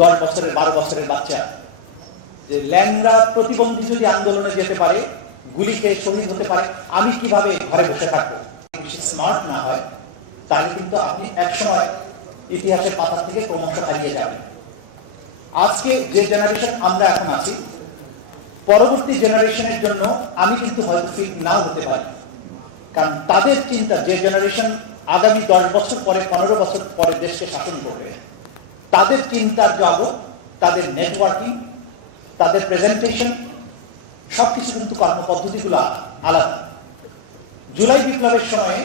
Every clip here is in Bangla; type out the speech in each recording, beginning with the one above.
10 বছরের 12 বছরের বাচ্চা যে ল্যাংড়া প্রতিবন্ধী যদি আন্দোলনে যেতে পারে, গুলি খেয়ে শহীদ হতে পারে, আমি কিভাবে ঘরে বসে থাকবো? বেশি স্মার্ট না হয় তাহলে কিন্তু আপনি একসময় ইতিহাসের পাতা থেকে ক্রমশ হারিয়ে যাবেন। আজকে যে জেনারেশন আমরা এখন আছি, পরবর্তী জেনারেশনের জন্য আমি কিন্তু হয়তো ফিট নাও হতে পারি, কারণ তাদের চিন্তা, যে জেনারেশন আগামী 10 বছর পরে 15 বছর পরে দেশকে শাসন করবে, তাদের চিন্তার জগৎ, তাদের নেটওয়ার্কিং, তাদের প্রেজেন্টেশন, সবকিছু কিন্তু কর্মপদ্ধতিগুলো আলাদা। জুলাই বিপ্লবের সময়ে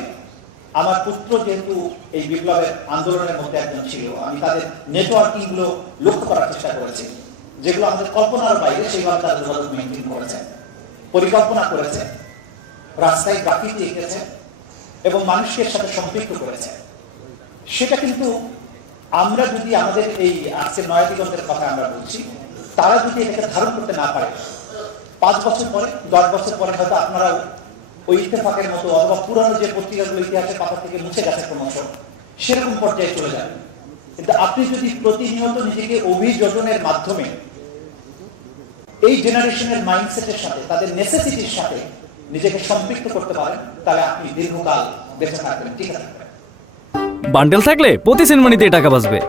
আমার পুত্র যেহেতু এই বিপ্লবের আন্দোলনের মধ্যে একজন ছিল, আমি তাদের নেটওয়ার্কিং গুলো লক্ষ্য করার চেষ্টা করেছি, যেগুলো আমাদের কল্পনার বাইরে, সেইভাবে তারা যোগাযোগ মেনটেন করেছে, পরিকল্পনা করেছে, রাস্তায় গ্রাফিতি এঁকেছে এবং মানুষের সাথে সম্পৃক্ত করেছে। সেটা কিন্তু আমরা যদি আমাদের এই আজকে নয়াদিগন্তের কথা আমরা বলছি, তারা যদি এটাকে ধারণ করতে না পারে, 5 বছর পরে 10 বছর পরে হয়তো আপনারা ওই ইত্তেফাকের মতো অথবা পুরানো যে পত্রিকাগুলো ইতিহাসের পাতা থেকে মুছে গেছে ক্রমশ, সেরকম পর্যায়ে চলে যাবে। কিন্তু আপনি যদি প্রতিনিয়ত নিজেকে অভিযোজনের মাধ্যমে এই জেনারেশনের মাইন্ডসেটের সাথে, তাদের নেসেসিটির সাথে নিজেকে সম্পৃক্ত করতে পারেন, তাহলে আপনি দীর্ঘকাল বেঁচে থাকবেন, ঠিক আছে। বান্ডেল থাকলে প্রতি সেনমানিতে টাকা বাঁচবে।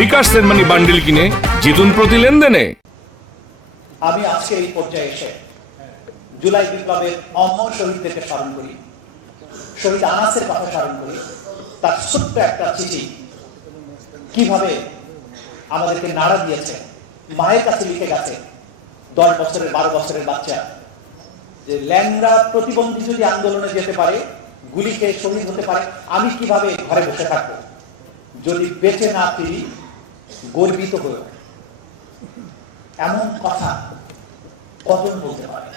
বিকাশ সেনমানি বান্ডেল কিনে জিতুন প্রতি লেনদেনে। আমি আজকে এই পর্যায়ে এসে জুলাই বিপ্লবের অমর শহীদদেরকে স্মরণ করি, শহীদ আনাসের কথা স্মরণ করি। তার ছোট্ট একটা চিঠি কিভাবে আমাদেরকে নাড়া দিয়েছে, মায়ের কাছে লিখে গেছে 10 বছরের 12 বছরের বাচ্চা যে ল্যাংড়া প্রতিবন্ধী যদি আন্দোলনে যেতে পারে, গুলি খেয়ে শহীদ হতে পারে, আমি কিভাবে ঘরে বসে থাকবো? যদি বেঁচে না ফিরি গর্বিত হয়ে। এমন কথা কজন বলতে পারে?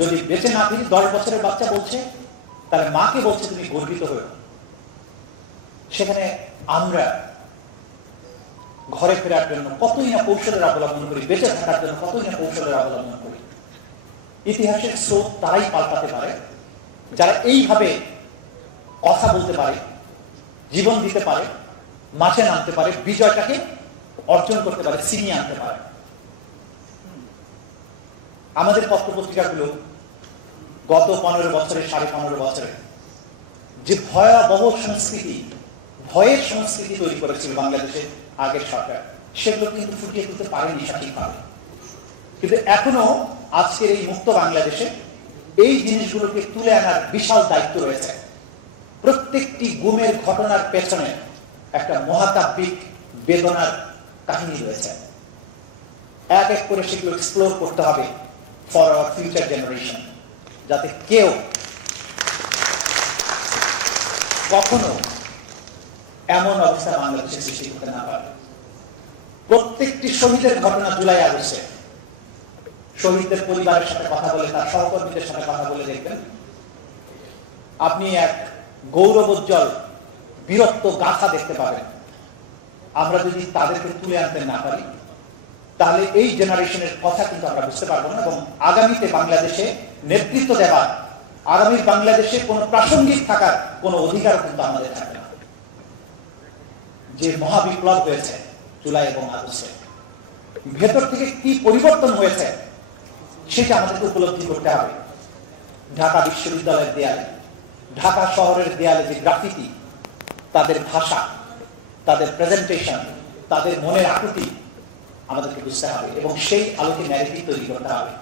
যদি বেঁচে না ফিরি, 10 বছরের বাচ্চা বলছে, তাহলে মাকে বলছে তুমি গর্বিত হয়ে। সেখানে আমরা ঘরে ফেরার জন্য কতই না কৌশলের অবলম্বন করি, বেঁচে থাকার জন্য কতই না কৌশলের অবলম্বন করি। ইতিহাসের স্রোত তারাই পাল্টাতে পারে যারা এইভাবে কথা বলতে পারে, জীবন দিতে পারে, মাঠে নামতে পারে, বিজয়টাকে অর্জন করতে পারে, ছিনিয়ে আনতে পারে। আমাদের পত্রপত্রিকাগুলো গত 15 বছরে, 15.5 বছরে যে ভয়াবহ সংস্কৃতি, ভয়ের সংস্কৃতি তৈরি করেছিল বাংলাদেশের আগের সরকার, সেগুলো কিন্তু ফুটিয়ে তুলতে পারেনি সঠিকভাবে। কিন্তু এখনো আজকের এই মুক্ত বাংলাদেশে এই জিনিসগুলোকে তুলে আনার বিশাল দায়িত্ব রয়েছে। প্রত্যেকটি গুমের ঘটনার পেছনে একটা মহাকাব্যিক বেদনার কাহিনী রয়েছে। এক এক করে সেগুলো এক্সপ্লোর করতে হবে ফর আওয়ার ফিউচার জেনারেশন, যাতে কেউ কখনো এমন অবস্থা বাংলাদেশে সৃষ্টি করতে না পারে। প্রত্যেকটি শহীদের ঘটনা জুলাই আগস্টে শহীদদের পরিবারের সাথে কথা বলে, তার সহকর্মীদের সাথে কথা বলে দেখবেন, আপনি এক গৌরবোজ্জ্বল বীরত্ব গাথা দেখতে পাবেন। আমরা যদি তাদেরকে তুলে আনতে না পারি, তাহলে এই জেনারেশনের কথা কিন্তু আমরা বুঝতে পারবো না, এবং আগামীতে বাংলাদেশে নেতৃত্ব দেওয়ার, আগামীর বাংলাদেশে কোনো প্রাসঙ্গিক থাকার কোনো অধিকার কিন্তু আমাদের থাকে না। যে মহাবিপ্লব হয়েছে জুলাই এবং আগস্টে, ভেতর থেকে কি পরিবর্তন হয়েছে সেটা আমাদেরকে উপলব্ধি করতে হবে। ঢাকা বিশ্ববিদ্যালয়ের দেয়ালে, ঢাকা শহরের দেয়ালে যে গ্রাফিতি, তাদের ভাষা, তাদের প্রেজেন্টেশন, তাদের মনের আকুতি আমাদেরকে বুঝতে হবে এবং সেই আলোকে ন্যারেটিভ তৈরি করতে হবে।